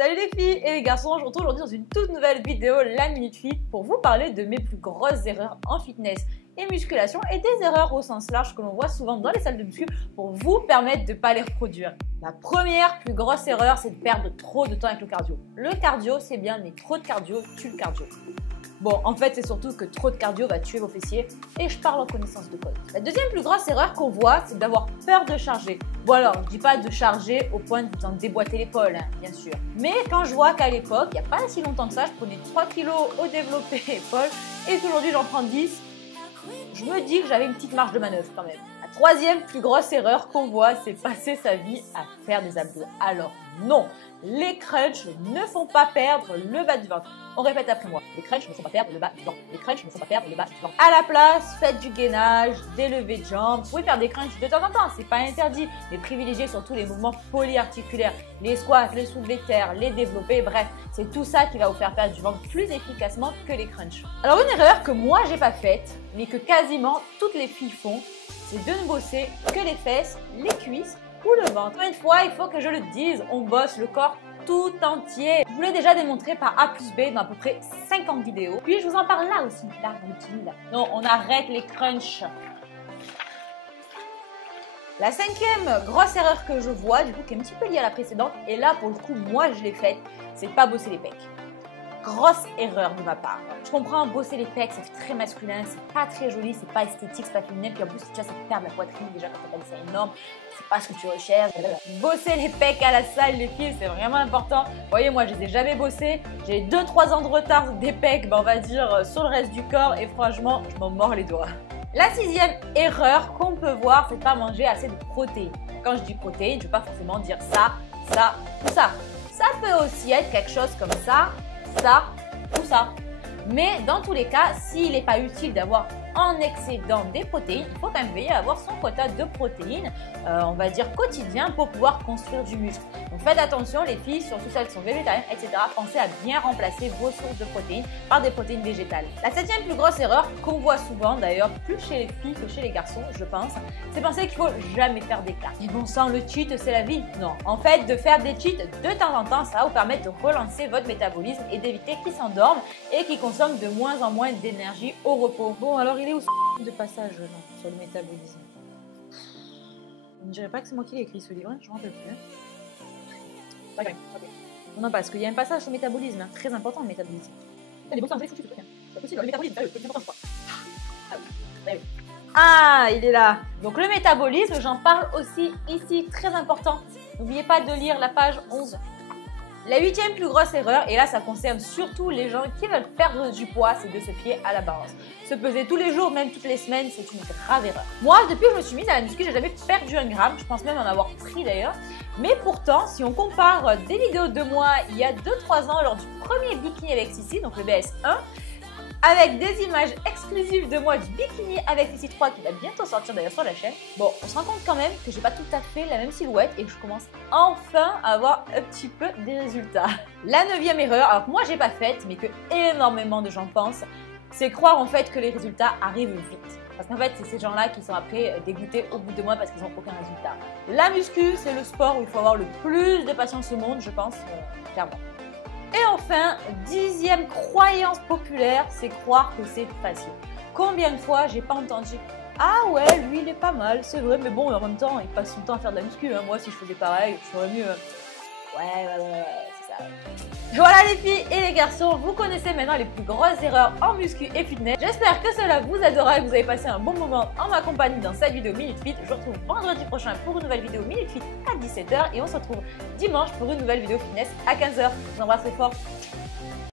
Salut les filles et les garçons, je vous retrouve aujourd'hui dans une toute nouvelle vidéo, la Minute Fit, pour vous parler de mes plus grosses erreurs en fitness et musculation et des erreurs au sens large que l'on voit souvent dans les salles de muscu pour vous permettre de ne pas les reproduire. La première plus grosse erreur, c'est de perdre trop de temps avec le cardio. Le cardio, c'est bien, mais trop de cardio tue le cardio. Bon, en fait, c'est surtout que trop de cardio va tuer vos fessiers et je parle en connaissance de cause. La deuxième plus grosse erreur qu'on voit, c'est d'avoir peur de charger. Bon alors, je dis pas de charger au point de vous en déboîter l'épaule, hein, bien sûr. Mais quand je vois qu'à l'époque, il n'y a pas si longtemps que ça, je prenais 3 kilos au développé épaule et qu'aujourd'hui j'en prends 10, je me dis que j'avais une petite marge de manœuvre quand même. La troisième plus grosse erreur qu'on voit, c'est passer sa vie à faire des abdos. Alors non, les crunchs ne font pas perdre le bas du ventre. On répète après moi, les crunchs ne font pas perdre le bas du ventre. Les crunchs ne font pas perdre le bas du ventre. À la place, faites du gainage, des levées de jambes. Vous pouvez faire des crunchs de temps en temps, c'est pas interdit. Mais privilégiez surtout les mouvements polyarticulaires, les squats, les soulevés de terre, les développés, bref. C'est tout ça qui va vous faire perdre du ventre plus efficacement que les crunchs. Alors une erreur que moi j'ai pas faite, mais que quasiment toutes les filles font, c'est de ne bosser que les fesses, les cuisses ou le ventre. Une fois, il faut que je le dise, on bosse le corps tout entier. Je vous l'ai déjà démontré par A plus B dans à peu près 50 vidéos. Puis je vous en parle là aussi, là, dans le petit lit là. Non, on arrête les crunchs. La cinquième grosse erreur que je vois, du coup, qui est un petit peu liée à la précédente, et là, pour le coup, moi, je l'ai faite, c'est de pas bosser les pecs. Grosse erreur de ma part. Je comprends, bosser les pecs, ça fait très masculin, c'est pas très joli, c'est pas esthétique, c'est pas féminin, puis en plus, déjà, ça te perd la poitrine, déjà, quand t'as des seins énormes, c'est pas ce que tu recherches. Bosser les pecs à la salle, les filles, c'est vraiment important. Vous voyez, moi, je les ai jamais bossés, j'ai 2-3 ans de retard des pecs, ben, on va dire, sur le reste du corps, et franchement, je m'en mords les doigts. La sixième erreur qu'on peut voir, c'est de pas manger assez de protéines. Quand je dis protéines, je veux pas forcément dire ça ou ça. Ça peut aussi être quelque chose comme ça ou ça. Mais dans tous les cas, s'il n'est pas utile d'avoir en excédent des protéines, il faut quand même veiller à avoir son quota de protéines, on va dire quotidien, pour pouvoir construire du muscle. Donc faites attention les filles, surtout celles qui sont végétariennes, etc. Pensez à bien remplacer vos sources de protéines par des protéines végétales. La septième plus grosse erreur qu'on voit souvent, d'ailleurs plus chez les filles que chez les garçons, je pense, c'est penser qu'il faut jamais faire d'écart. Et bon sang, le cheat c'est la vie. Non, en fait de faire des cheats de temps en temps, ça va vous permettre de relancer votre métabolisme et d'éviter qu'il s'endorme et qu'il consomme de moins en moins d'énergie au repos. Bon alors il est où ce de passage là, sur le métabolisme? On ne dirait pas que c'est moi qui l'ai écrit ce livre, je ne me rappelle plus. Okay. Non, parce qu'il y a un passage sur le métabolisme, hein, très important le métabolisme. Les bosses, c'est foutu, c'est pas possible, le métabolisme, c'est important quoi. Ah, il est là. Donc le métabolisme, j'en parle aussi ici, très important. N'oubliez pas de lire la page 11. La huitième plus grosse erreur, et là ça concerne surtout les gens qui veulent perdre du poids, c'est de se fier à la balance. Se peser tous les jours, même toutes les semaines, c'est une grave erreur. Moi, depuis que je me suis mise à la muscu, j'ai jamais perdu un gramme, je pense même en avoir pris d'ailleurs. Mais pourtant, si on compare des vidéos de moi il y a 2-3 ans lors du premier bikini avec Sissi, donc le BS1, avec des images exclusives de moi du bikini avec Sissi 3 qui va bientôt sortir d'ailleurs sur la chaîne. Bon, on se rend compte quand même que j'ai pas tout à fait la même silhouette et que je commence enfin à avoir un petit peu des résultats. La neuvième erreur, alors que moi j'ai pas faite, mais que énormément de gens pensent, c'est croire en fait que les résultats arrivent vite. Parce qu'en fait, c'est ces gens-là qui sont après dégoûtés au bout de mois parce qu'ils n'ont aucun résultat. La muscu, c'est le sport où il faut avoir le plus de patience au monde, je pense, clairement. Et enfin, dixième croyance populaire, c'est croire que c'est facile. Combien de fois j'ai pas entendu « Ah ouais, lui il est pas mal, c'est vrai, mais bon, en même temps, il passe son temps à faire de la muscu, hein. Moi si je faisais pareil, je ferais mieux. » Ouais, c'est ça. Voilà les filles et les garçons, vous connaissez maintenant les plus grosses erreurs en muscu et fitness. J'espère que cela vous aidera et que vous avez passé un bon moment en ma compagnie dans cette vidéo Minute Fit. Je vous retrouve vendredi prochain pour une nouvelle vidéo Minute Fit à 17 h et on se retrouve dimanche pour une nouvelle vidéo fitness à 15 h. Je vous embrasse très fort.